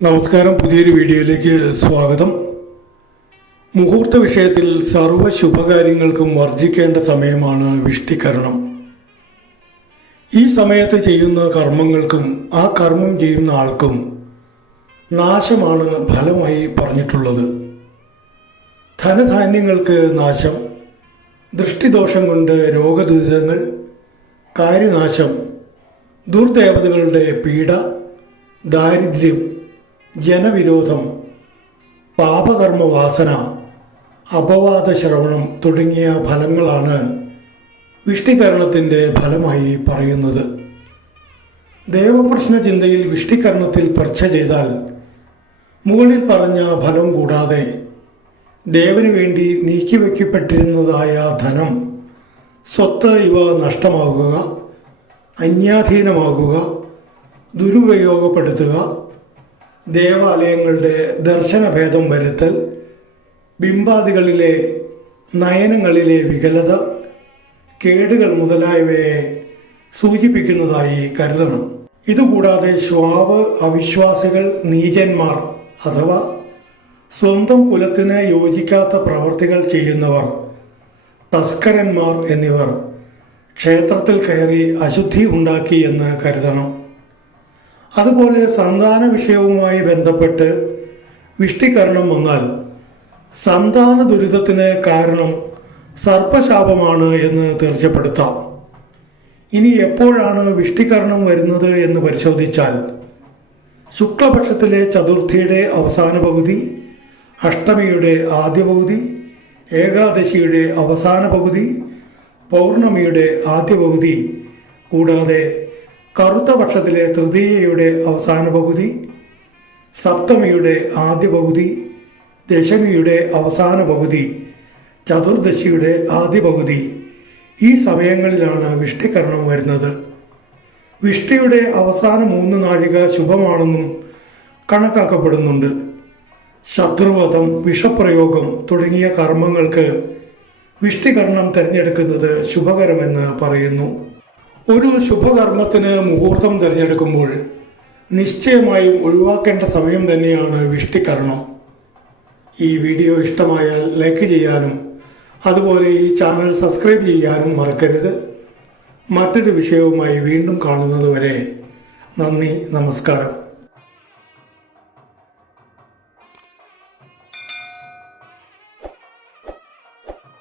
നമസ്കാരം. പുതിയൊരു വീഡിയോയിലേക്ക് സ്വാഗതം. മുഹൂർത്ത വിഷയത്തിൽ സർവ ശുഭകാര്യങ്ങൾക്കും വർജിക്കേണ്ട സമയമാണ് വിഷ്ടികരണം. ഈ സമയത്ത് ചെയ്യുന്ന കർമ്മങ്ങൾക്കും ആ കർമ്മം ചെയ്യുന്ന ആൾക്കും നാശമാണ് ഫലമായി പറഞ്ഞിട്ടുള്ളത്. ധനധാന്യങ്ങൾക്ക് നാശം ദൃഷ്ടിദോഷം കൊണ്ട് രോഗദുരിതങ്ങൾ കാര്യനാശം ദുർദേവതകളുടെ പീഡ ദാരിദ്ര്യം ജനവിരോധം പാപകർമ്മവാസന അപവാദ ശ്രവണം തുടങ്ങിയ ഫലങ്ങളാണ് വിഷ്ടികരണത്തിന്റെ ഫലമായി പറയുന്നത്. ദേവപ്രശ്ന ചിന്തയിൽ വിഷ്ടികരണത്തിൽ പർച്ച ചെയ്താൽ മുകളിൽ പറഞ്ഞ ഫലം കൂടാതെ ദേവന് വേണ്ടി നീക്കിവെക്കപ്പെട്ടിരുന്നതായ ധനം സ്വത്ത് ഇവ നഷ്ടമാകുക അന്യാധീനമാകുക ദുരുപയോഗപ്പെടുത്തുക ദേവാലയങ്ങളുടെ ദർശനഭേദം വരുത്തൽ ബിംബാദികളിലെ നയനങ്ങളിലെ വികലത കേടുകൾ മുതലായവയെ സൂചിപ്പിക്കുന്നതായി കരുതണം. ഇതുകൂടാതെ ശ്വാവ് അവിശ്വാസികൾ നീചന്മാർ അഥവാ സ്വന്തം കുലത്തിന് യോജിക്കാത്ത പ്രവർത്തികൾ ചെയ്യുന്നവർ തസ്കരന്മാർ എന്നിവർ ക്ഷേത്രത്തിൽ കയറി അശുദ്ധി ഉണ്ടാക്കി എന്ന് കരുതണം. അതുപോലെ സന്താന വിഷയവുമായി ബന്ധപ്പെട്ട് വിഷ്ടികരണം വന്നാൽ സന്താന ദുരിതത്തിന് കാരണം സർപ്പശാപമാണ് എന്ന് തീർച്ചപ്പെടുത്താം. ഇനി എപ്പോഴാണ് വിഷ്ടികരണം വരുന്നത് എന്ന് പരിശോധിച്ചാൽ ശുക്ലപക്ഷത്തിലെ ചതുർത്ഥിയുടെ അവസാന പകുതി അഷ്ടമിയുടെ ആദ്യ പകുതി ഏകാദശിയുടെ അവസാന പകുതി പൗർണമിയുടെ ആദ്യ പകുതി കൂടാതെ കറുത്ത പക്ഷത്തിലെ തൃതീയയുടെ അവസാന പകുതി സപ്തമിയുടെ ആദ്യ പകുതി ദശമിയുടെ അവസാന പകുതി ചതുർദശിയുടെ ആദ്യ പകുതി. ഈ സമയങ്ങളിലാണ് വിഷ്ടികരണം വരുന്നത്. വിഷ്ടിയുടെ അവസാന മൂന്ന് നാഴിക ശുഭമാണെന്നും കണക്കാക്കപ്പെടുന്നുണ്ട്. ശത്രുവധം വിഷപ്രയോഗം തുടങ്ങിയ കർമ്മങ്ങൾക്ക് വിഷ്ടികരണം തിരഞ്ഞെടുക്കുന്നത് ശുഭകരമെന്ന് പറയുന്നു. ഒരു ശുഭകർമ്മത്തിന് മുഹൂർത്തം തിരഞ്ഞെടുക്കുമ്പോൾ നിശ്ചയമായും ഒഴിവാക്കേണ്ട സമയം തന്നെയാണ് വിഷ്ടിക്കരണം ഈ വീഡിയോ ഇഷ്ടമായാൽ ലൈക്ക് ചെയ്യാനും അതുപോലെ ഈ ചാനൽ സബ്സ്ക്രൈബ് ചെയ്യാനും മറക്കരുത്. മറ്റൊരു വിഷയവുമായി വീണ്ടും കാണുന്നതുവരെ നന്ദി നമസ്കാരം.